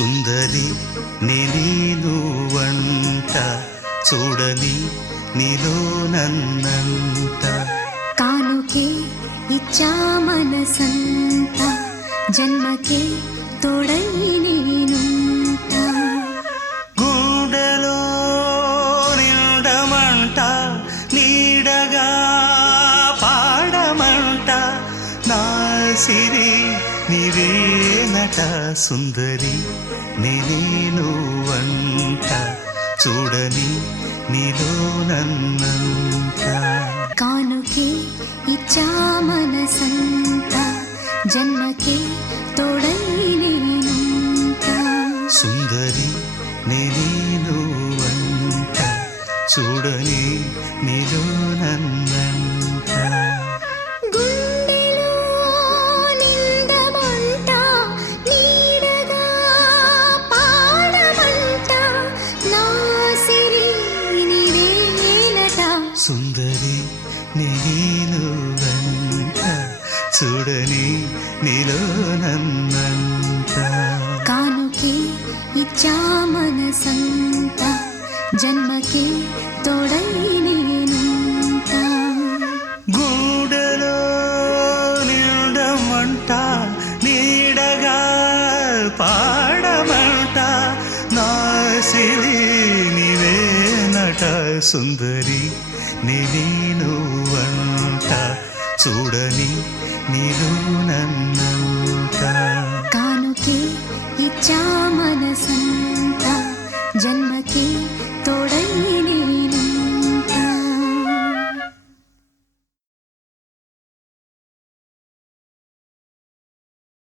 సుందరి నేను వంట చూడని నీలో నన్నంత కానుకే ఇచ్చా మనసంతా జన్మకే తోడై నేనుంటా గుండెలో నిండమంట నీడగా పాడమంట నా సిరి నీవేనట సుందరి నేను వంట చూడని నీలో నన్నంత కానుకే ఇచ్చా మనసంతా జన్మకే తోడై నేనుంటా సుందరి నేను వంట చూడని నీలో నన్నంత గుండెలో నిండమంట నీడగా పాడమంట నా సిరి నీవేనట సుందరి నేను వంట చూడని నీలో నన్నంత కానుకే ఇచ్చా మనసంతా జన్మకే తోడై నేనుంటా గూడెలో నిండమంట నీడగా పాడమంట నా సిరి నీవేనట సుందరి నేను వంట చూడని నీలో నన్ను